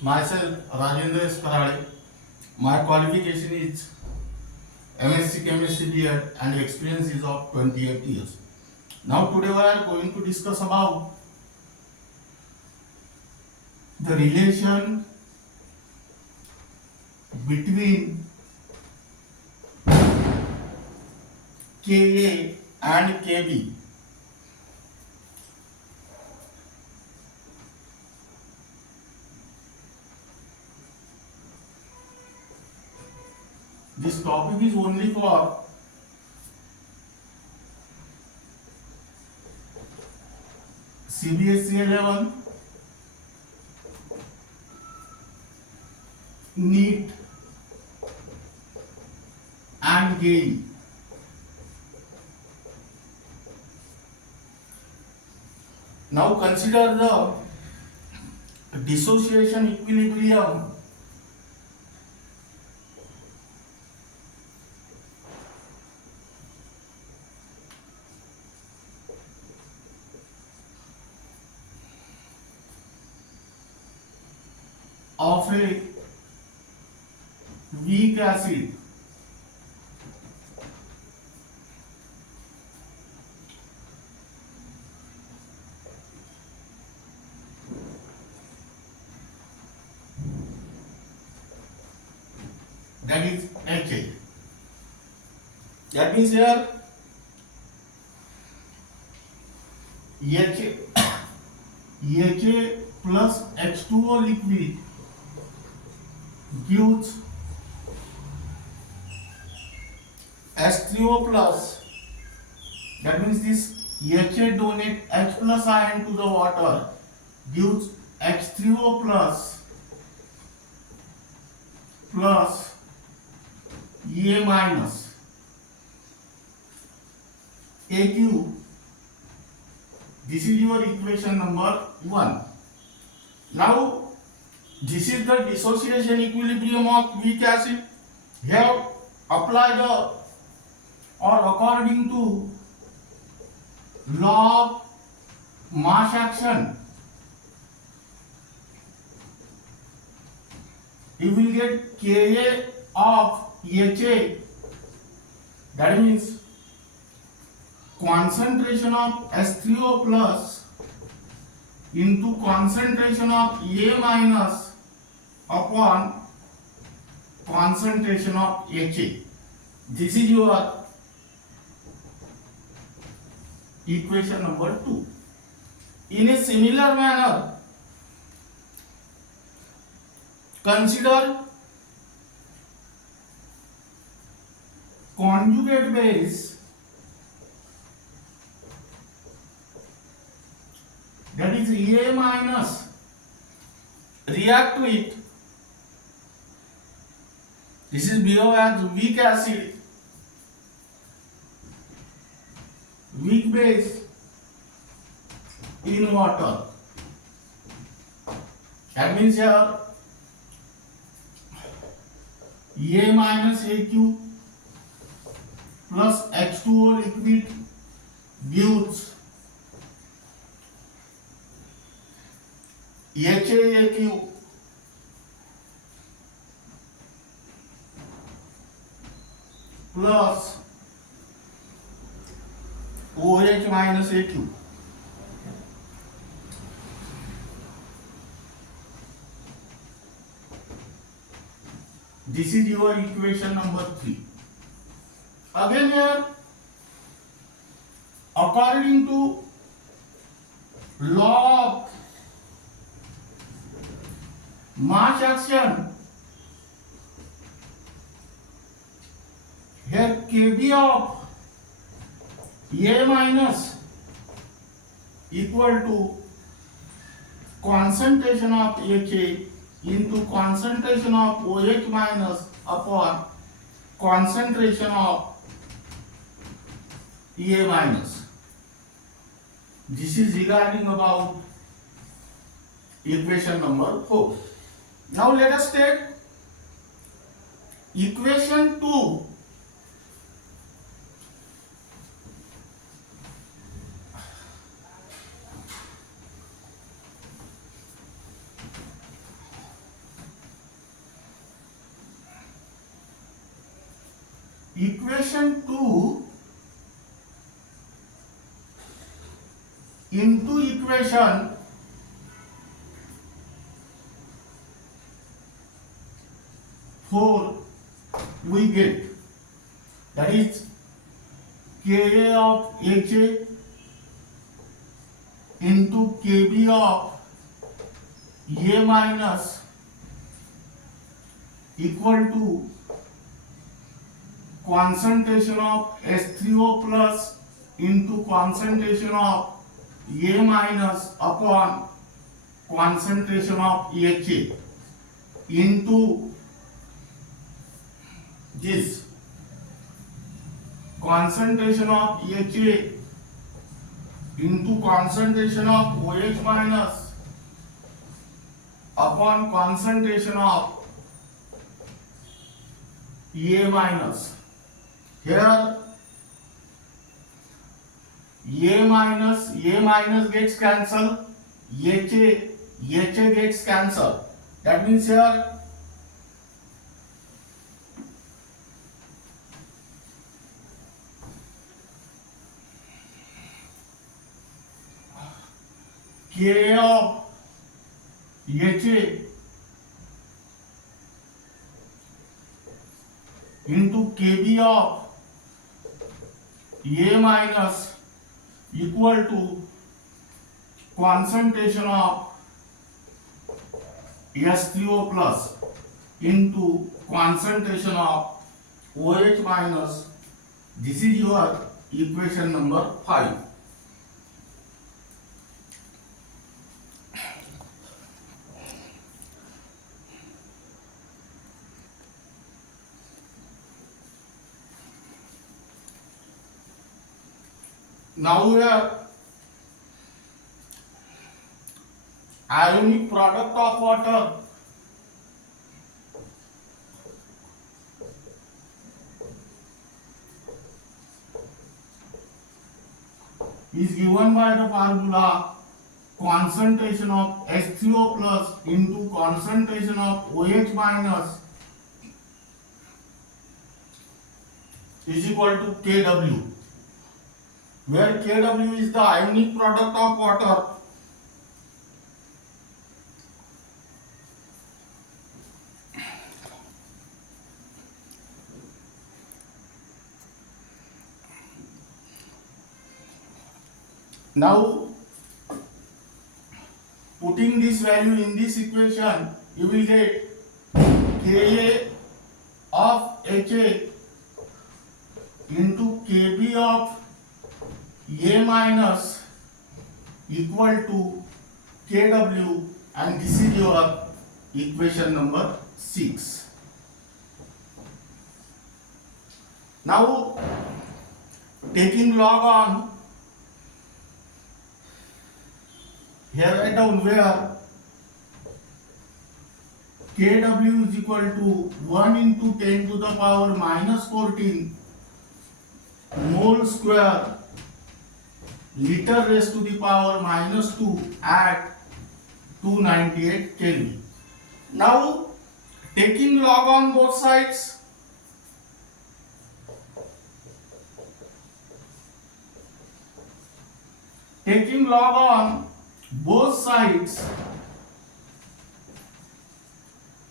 Myself, Rajendra S. Karade. My qualification is MSc Chemistry B.Ed and experience is of 28 years. Now today we are going to discuss about the relation between Ka and Kb. This topic is only for CBSE 11, NEET and JEE. Now consider the dissociation equilibrium of a weak acid that is HA. That means here HA plus H2O liquid gives H3O plus. That means this HA donate H plus ion to the water gives H3O plus A minus AQ. This is your equation number 1. Now this is the dissociation equilibrium of weak acid. Here apply the or according to law of mass action, you will get Ka of HA. That means concentration of H3O plus into concentration of A minus upon concentration of HA. This is your equation number 2. In a similar manner, consider conjugate base, that is A minus, react to it. This is behave as weak acid, weak base in water. That means here A minus AQ plus H2O liquid gives HAAQ plus OH minus AQ. This is your equation number 3. Again here, according to law of mass action, here Kb of A minus equal to concentration of HA into concentration of OH minus upon concentration of A minus. This is regarding about equation number 4. Now let us take equation 2. equation 2 into equation 4 we get, that is Ka of HA into Kb of A minus equal to concentration of H3O plus into concentration of A minus upon concentration of HA into this concentration of HA into concentration of OH minus upon concentration of A minus. Here A minus gets cancelled, HA gets cancelled. That means here Ka of HA into Kb of A minus equal to concentration of H3O plus into concentration of OH minus. This is your equation number 5. Now we have ionic product of water is given by the formula concentration of H3O plus into concentration of OH minus is equal to Kw, where Kw is the ionic product of water. Now putting this value in this equation, you will get Ka of HA into Kb of A minus equal to Kw, and this is your equation number 6. Now taking log on, here write down where Kw is equal to 1 into 10 to the power minus 14 mole square liter raised to the power minus 2 at 298 Kelvin. Now taking log on both sides, taking log on both sides,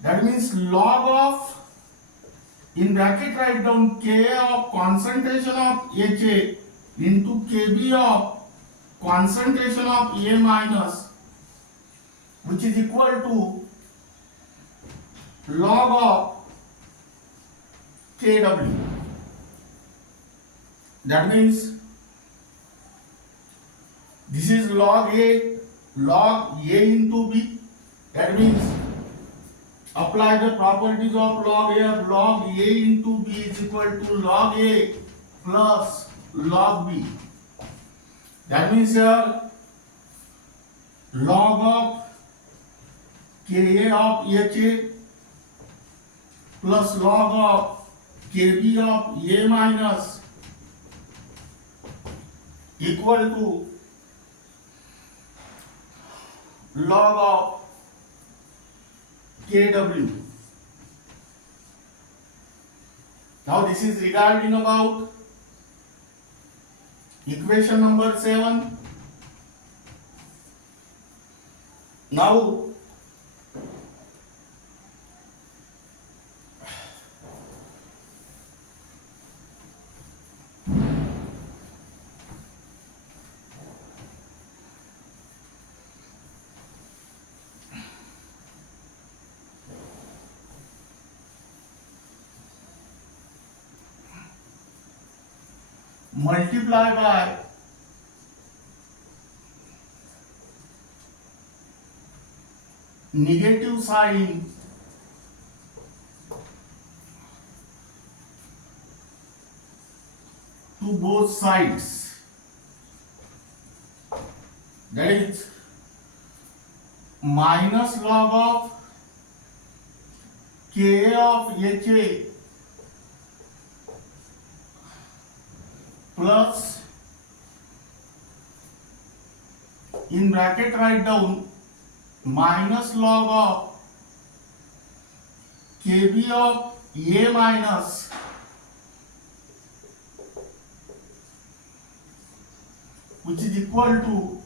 that means log of, in bracket write down Ka of concentration of HA into Kb of concentration of A minus, which is equal to log of Kw. That means this is log A into B. That means apply the properties of log A. Log A into B is equal to log A plus log B. That means here log of Ka of HA plus log of Kb of A minus equal to log of Kw. Now this is regarding about equation number 7. Now multiply by negative sign to both sides, that is minus log of Ka of Ha plus, in bracket write down, minus log of Kb of A minus which is equal to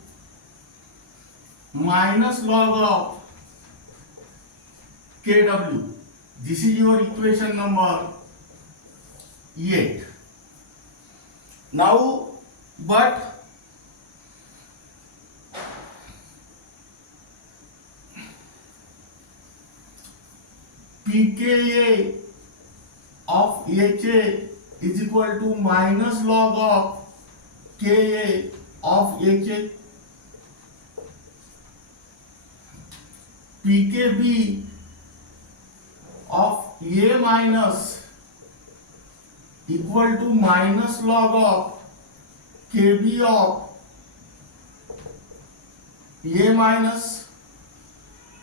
minus log of Kw. This is your equation number 8. Now, but pKa of Ha is equal to minus log of Ka of Ha. pKb of A minus equal to minus log of Kb of A minus,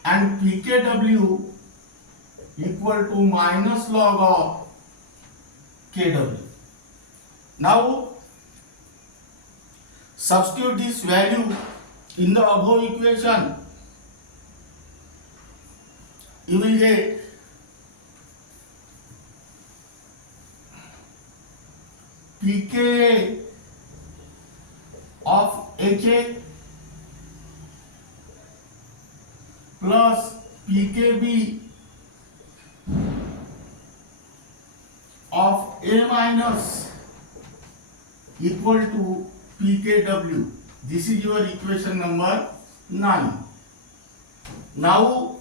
and pKw equal to minus log of Kw. Now substitute this value in the above equation. You will get pKa of Ha plus pKb of A minus equal to pKw. This is your equation number 9. Now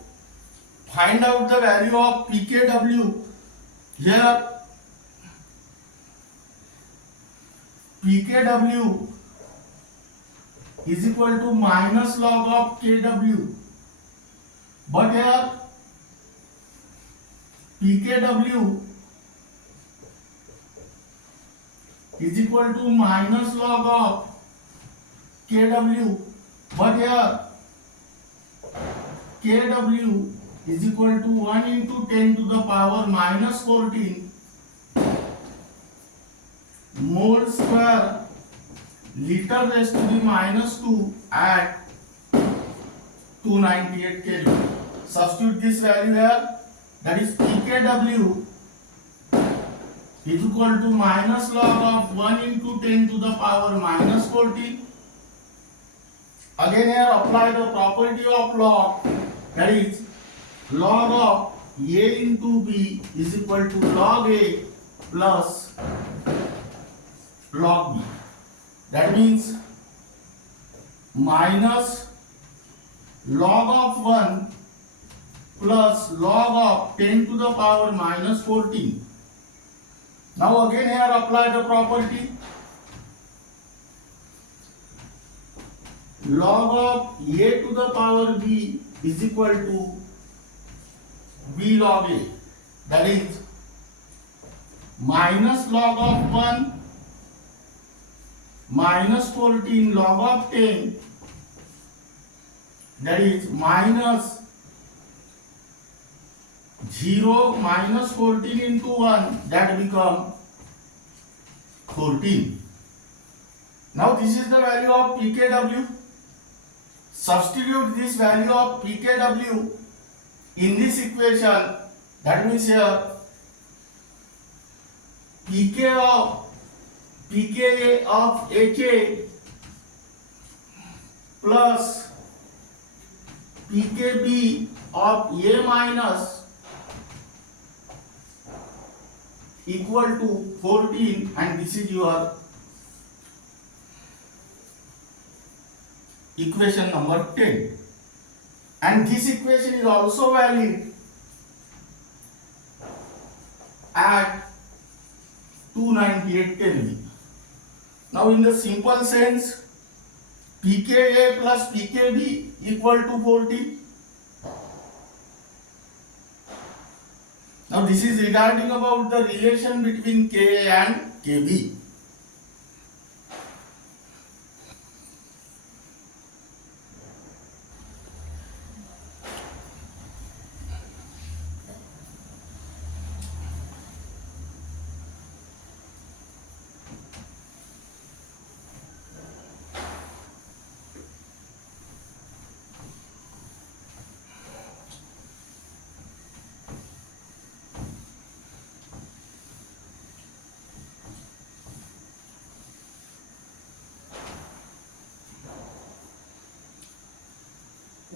find out the value of pKw. Here pKw is equal to minus log of Kw, but here pKw is equal to minus log of Kw, but here Kw is equal to 1 into 10 to the power minus 14 mole square liter raised to the minus 2 at 298 Kelvin. Substitute this value here, that is pKw is equal to minus log of 1 into 10 to the power minus 14. Again here apply the property of log, that is log of A into B is equal to log A plus log B. That means minus log of 1 plus log of 10 to the power minus 14. Now again here apply the property. Log of A to the power B is equal to B log A. That is minus log of 1 minus 14 log of 10, that is minus 0 minus 14 into 1, that become 14. Now this is the value of pKw. Substitute this value of pKw in this equation, that means here pKa of HA plus pKb of A minus equal to 14, and this is your equation number 10, and this equation is also valid at 298 Kelvin. Now in the simple sense, pKa plus pKb equal to 14. Now this is regarding about the relation between Ka and Kb.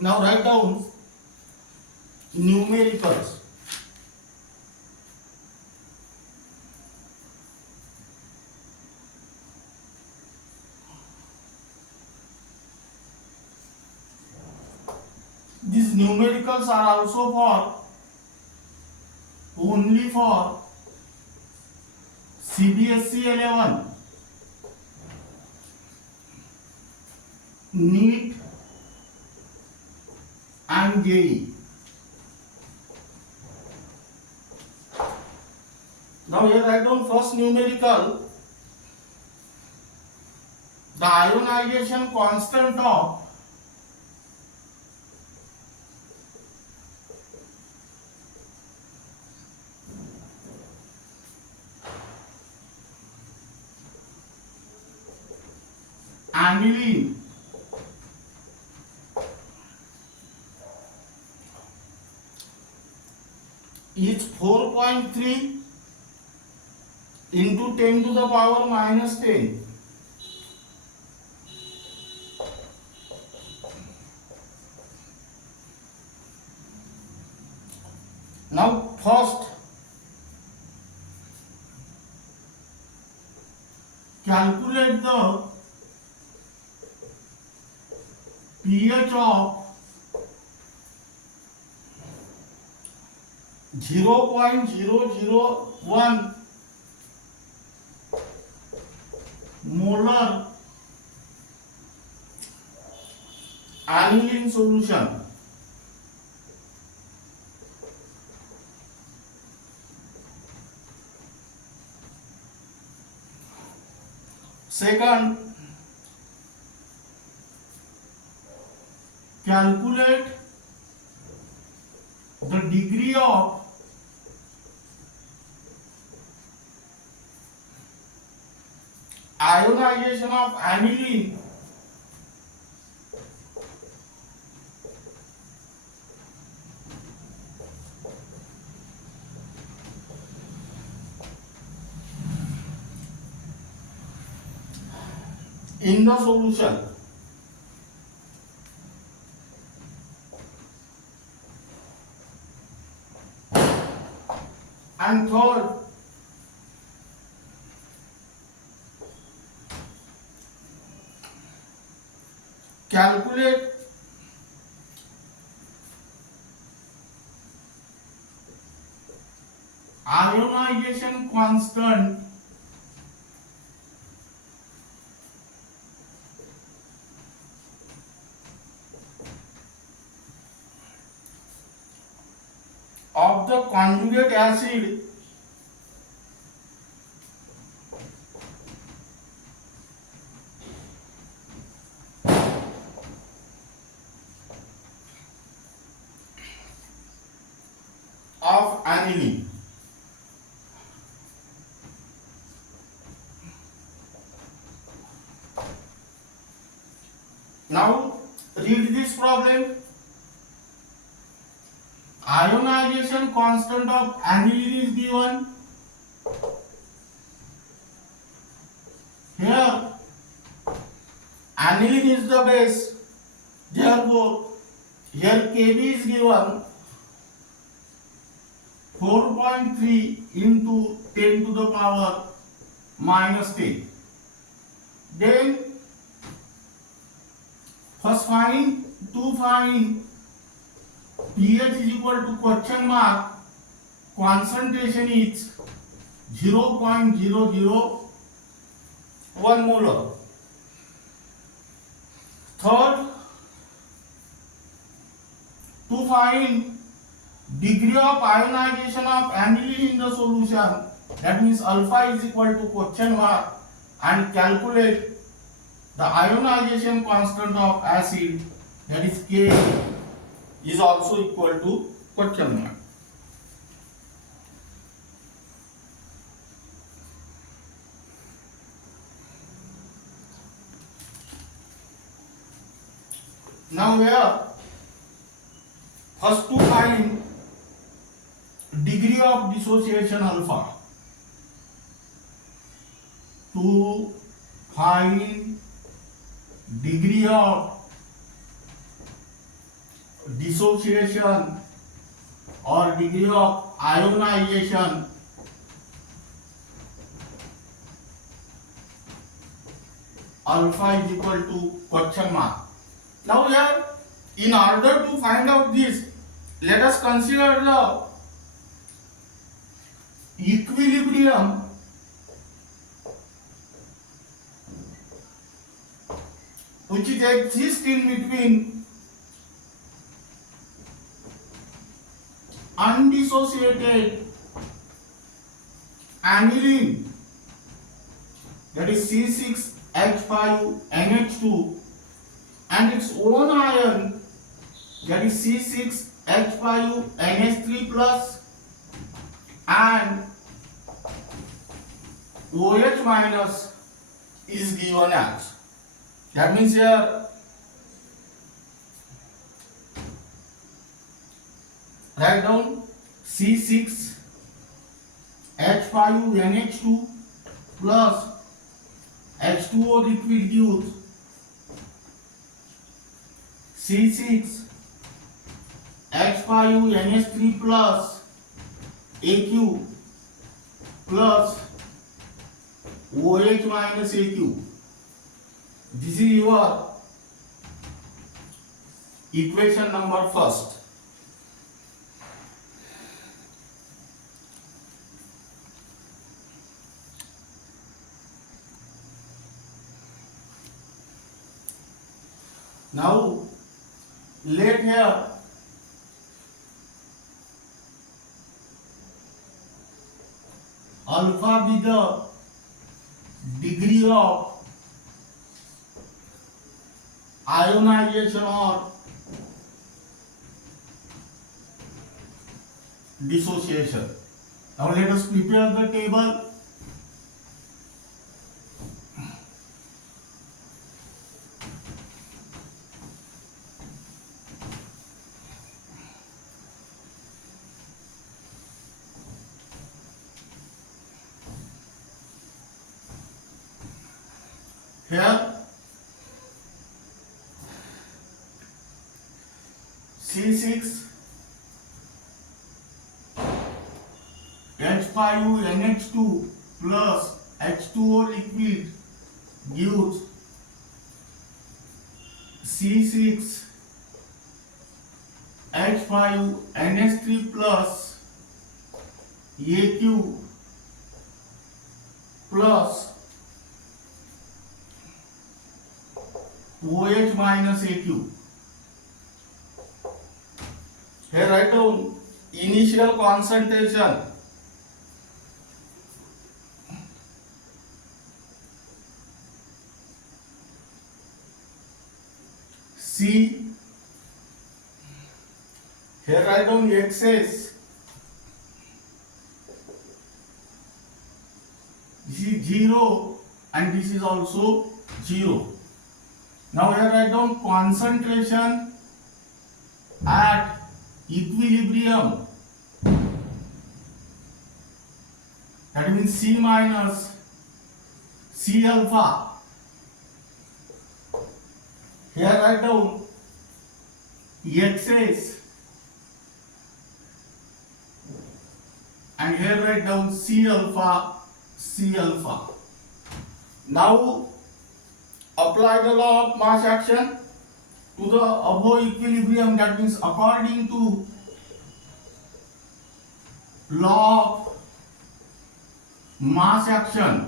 Now write down numericals. These numericals are also only for CBSE 11, NEET and JEE. Now here write down first numerical, the ionization constant of aniline is 4.3 into 10 to the power minus 10. Now first calculate the pH of 0.001 molar aniline solution. Second, calculate the degree of ionization of aniline in the solution. And third, calculate ionization constant of the conjugate acid of aniline. Now read this problem. Ionization constant of aniline is given Here aniline is the base. Therefore, here Kb is given 4.3 into 10 to the power minus 10. Then first find pH is equal to question mark, concentration is 0.001 molar. Third, to find degree of ionization of aniline in the solution, that means alpha is equal to question mark, and calculate the ionization constant of acid, that is K, is also equal to question mark. Now here, first to find degree of dissociation alpha. To find degree of dissociation or degree of ionization alpha is equal to question mark. Now here, in order to find out this, let us consider the equilibrium which exists in between undissociated aniline, that is C6H5NH2, and its own ion, that is C6H5NH3 plus and OH minus is given as. That means here write down C6H5NH2 plus H2O liquid gives C6H5NH3 plus AQ plus OH minus AQ. This is your equation number first. Now let here alpha be the degree of ionization or dissociation. Now let us prepare the table. Here C6H5NH2 plus H2O liquid gives C6H5NH3 plus AQ plus OH minus AQ. Here write down initial concentration C. Here write down excess. This is 0 and this is also 0. Now here write down concentration at equilibrium, that means C minus C alpha. Here write down XS and here write down C alpha, C alpha. Now apply the law of mass action to the above equilibrium, that means according to law of mass action,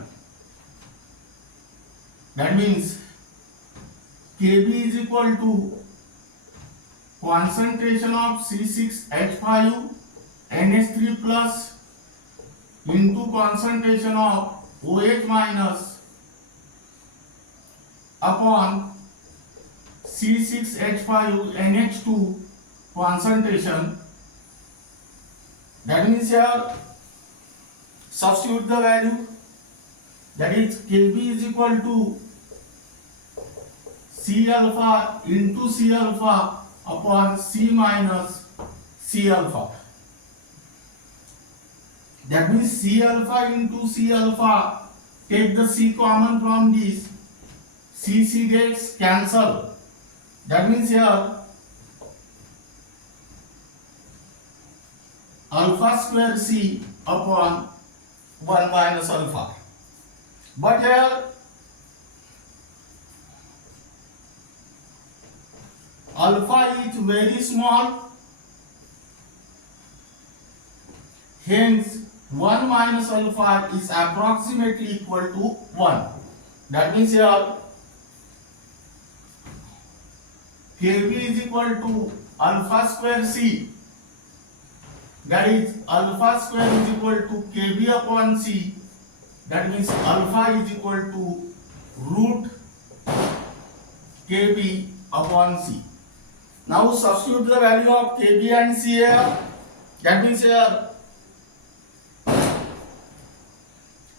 that means Kb is equal to concentration of C6H5 NH3 plus into concentration of OH minus upon C6H5 NH2 concentration. That means here substitute the value, that is Kb is equal to C alpha into C alpha upon C minus C alpha. That means C alpha into C alpha, take the C common from this, C gets cancelled. That means here alpha square C upon 1 minus alpha. But here alpha is very small, hence 1 minus alpha is approximately equal to 1. That means here Kb is equal to alpha square C, that is alpha square is equal to Kb upon C, that means alpha is equal to root Kb upon C. Now substitute the value of Kb and C here, that means here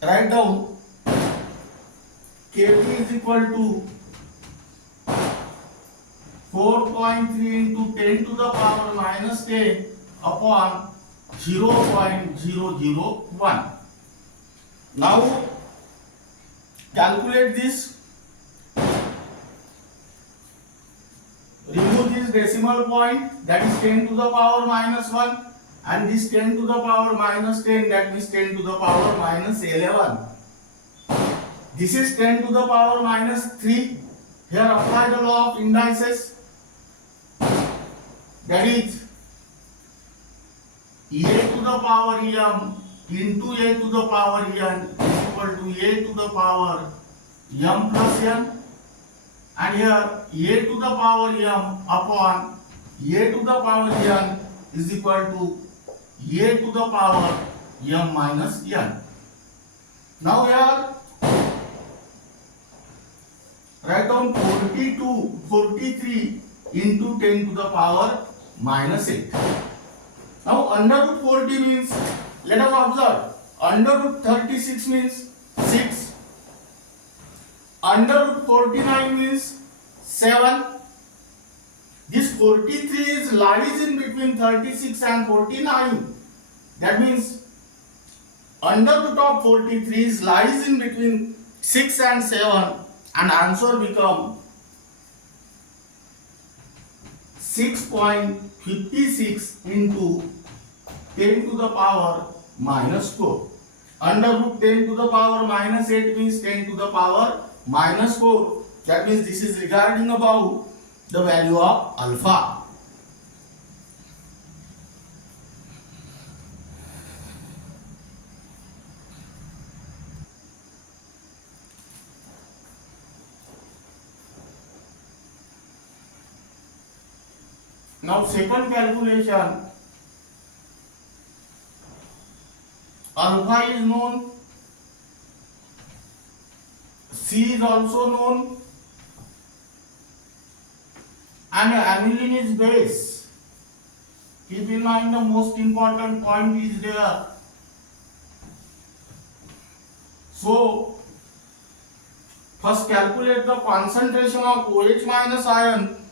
write down Kb is equal to 4.3 into 10 to the power minus 10 upon 0.001. Now calculate this, remove this decimal point, that is 10 to the power minus 1, and this 10 to the power minus 10, that means 10 to the power minus 11. This is 10 to the power minus 3. Here apply the law of indices, that is a to the power m into a to the power n is equal to a to the power m plus n, and here a to the power m upon a to the power n is equal to a to the power m minus n. Now here write down 43 into 10 to the power minus 8. Now under root 40 means, let us observe, under root 36 means 6, under root 49 means 7. This 43 lies in between 36 and 49. That means under root of 43 lies in between 6 and 7, and answer become 6.56 into 10 to the power minus 4. Under root 10 to the power minus 8 means 10 to the power minus 4. That means this is regarding about the value of alpha. Now second calculation, alpha is known, C is also known, and aniline is base. Keep in mind the most important point is there. So first calculate the concentration of OH minus ion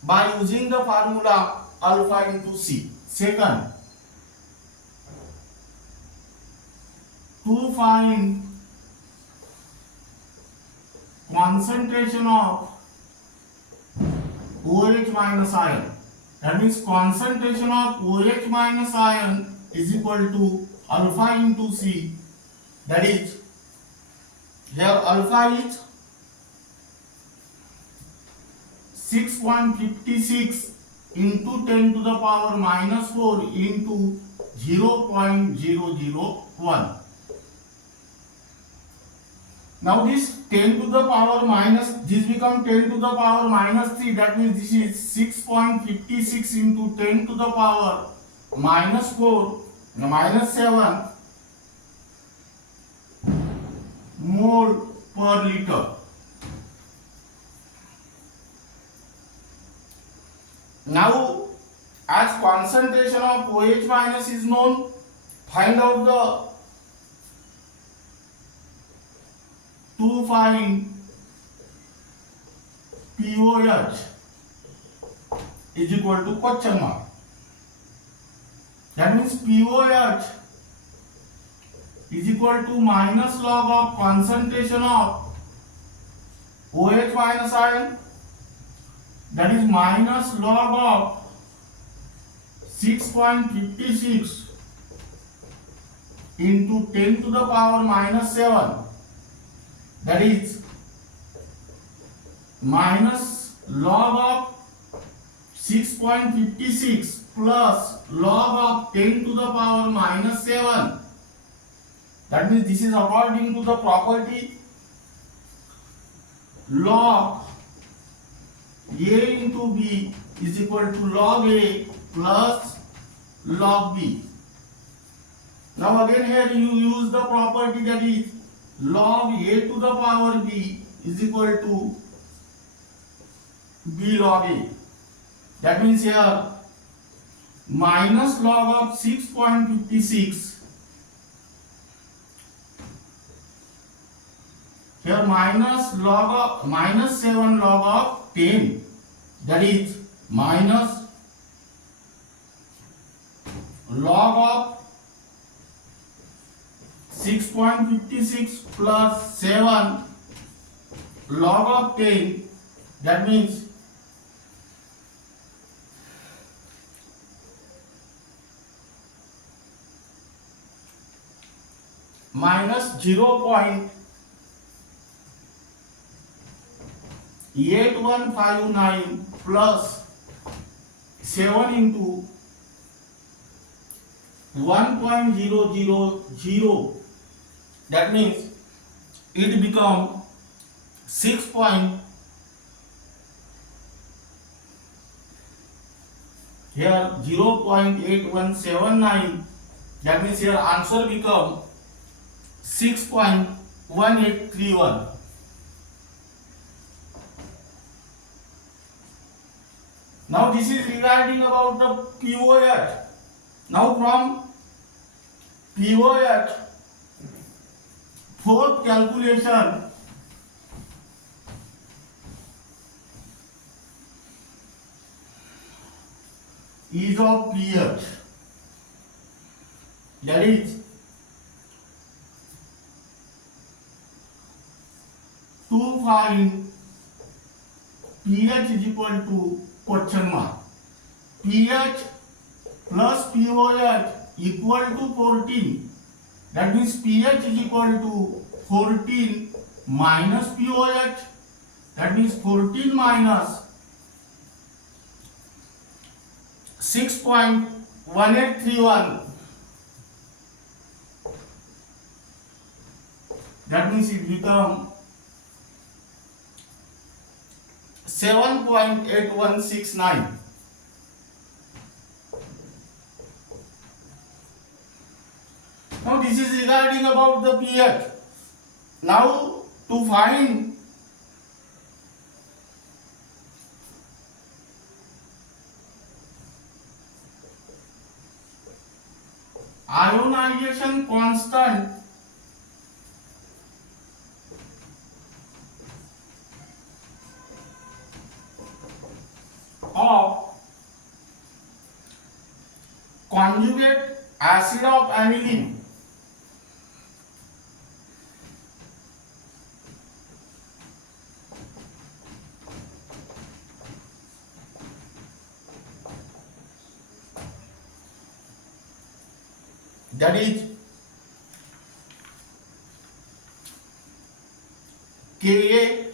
by using the formula alpha into C. Second, to find concentration of OH minus ion. That means concentration of OH minus ion is equal to alpha into C. That is, here alpha is 6.56 into 10 to the power minus 4 into 0.001. Now this 10 to the power minus, this become 10 to the power minus 3. That means this is 6.56 into 10 to the power minus 4 minus 7 mole per liter. Now, as concentration of OH minus is known, find out find POH is equal to question mark. That means POH is equal to minus log of concentration of OH minus ion, that is minus log of 6.56 into 10 to the power minus 7, that is minus log of 6.56 plus log of 10 to the power minus 7. That means this is according to the property log A into B is equal to log A plus log B. Now again here you use the property, that is log A to the power B is equal to B log A. That means here minus log of 6.56, here minus log of minus 7 log of 10, that is minus log of 6.56 plus 7 log of 10, that means minus 0.8159 plus 7 into 1.000, that means it become 6. Here 0.8179, that means here answer become 6.1831. Now this is regarding about the POH. Now from POH, fourth calculation is of pH. That is to find pH is equal to question mark. pH plus POH equal to 14. That means pH is equal to 14 minus POH. That means 14 minus 6.1831. That means it become 7.8169. Now this is regarding about the pH. Now to find ionization constant of conjugate acid of aniline that is Ka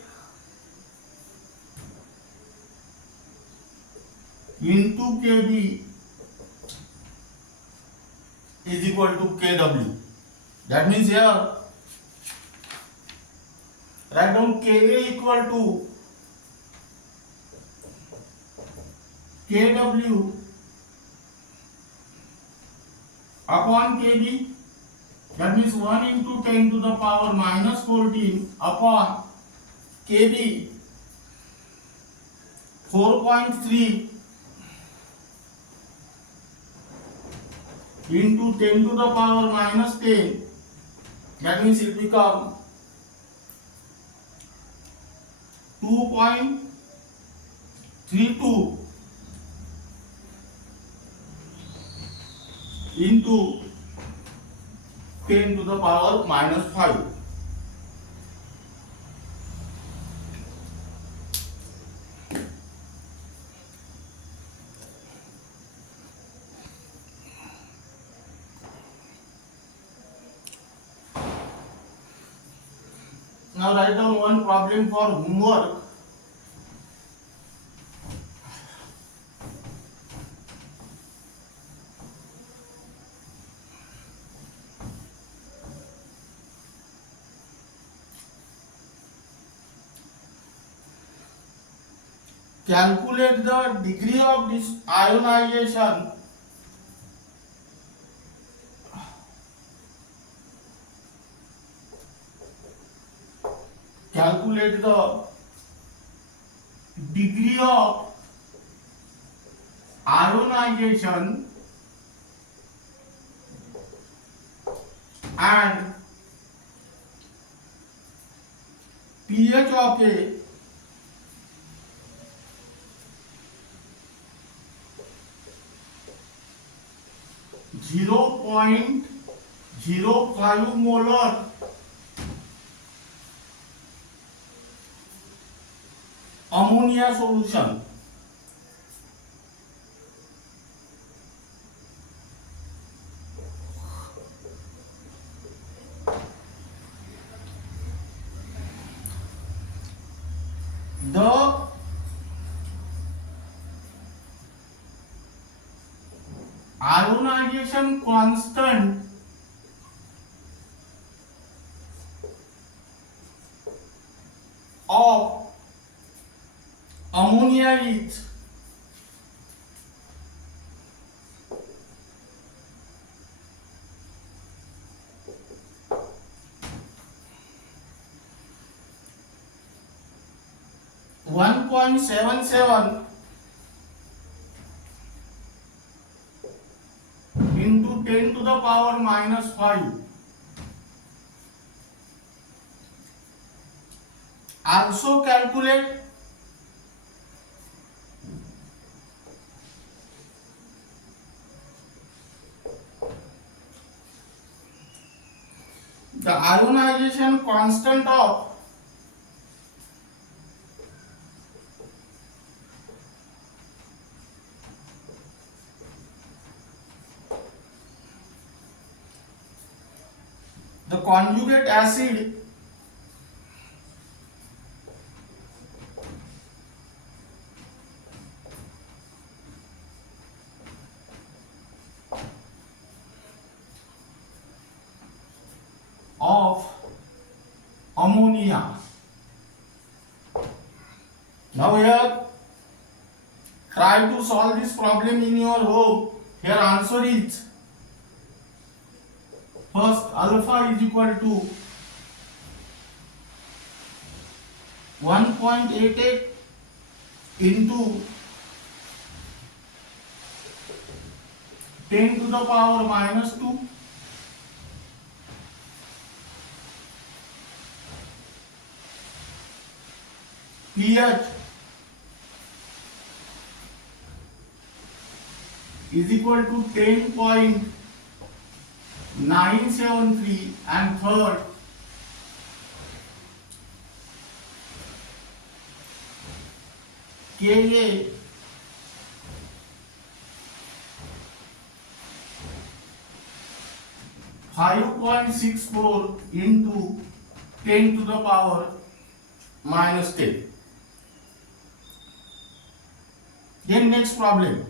into Kb is equal to Kw. That means here write down Ka equal to Kw upon Kb. That means 1 into 10 to the power minus 14 upon Kb 4.3 into 10 to the power minus 10. That means it becomes 2.32 into 10 to the power minus 5. Now write down one problem for homework. Calculate the degree of this ionization calculate the degree of ionization and pH of a 0.05 molar ammonia solution. The ionization constant of ammonia is 1.77 into 10 to the power minus 5. Also calculate the ionization constant of the conjugate acid of ammonia. Now here try to solve this problem in your home. Here answer is first alpha is equal to 1.88 into 10 to the power minus 2 pH is equal to 10.973 and third Ka 5.64 into 10 to the power minus 10. Then next problem.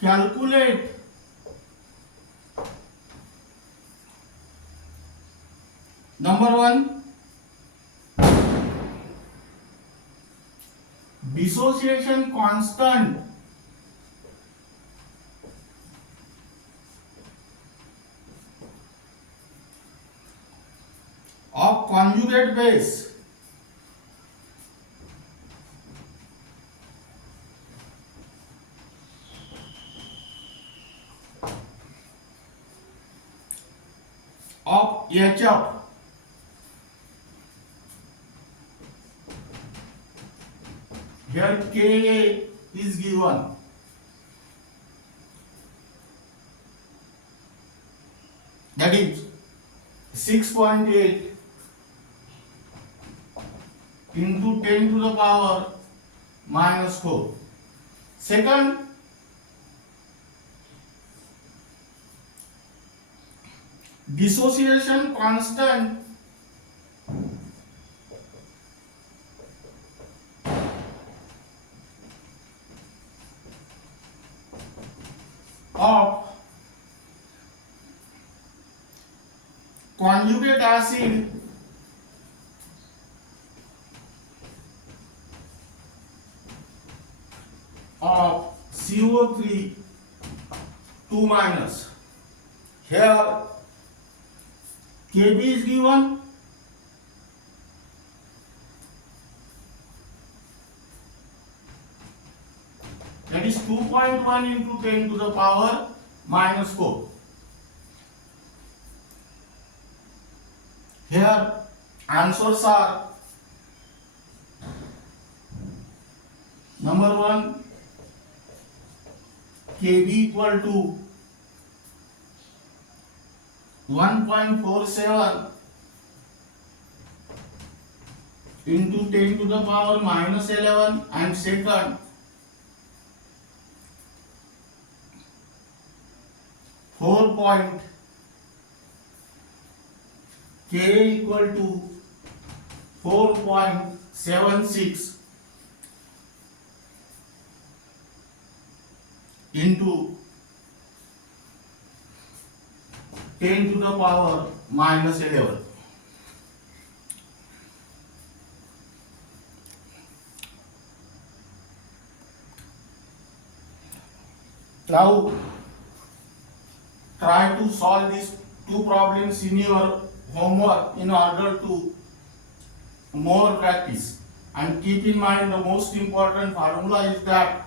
Calculate number 1, dissociation constant of conjugate base of HF here Ka is given. That is 6.8 into 10 to the power minus 4. Second, dissociation constant of conjugate acid of CO3 2 minus. Here Kb is given. That is 2.1 into 10 to the power minus 4. Here answers are number 1, Kb equal to 1.47 into 10 to the power minus 11, and second, 4 point K equal to 4.76 into 10 to the power minus 11. Now try to solve these two problems in your homework in order to more practice, and keep in mind the most important formula is that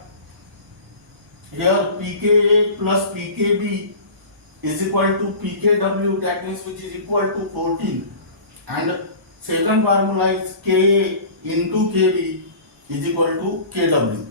here pKa plus pKb is equal to pKw, that means which is equal to 14, and second formula is Ka into Kb is equal to Kw.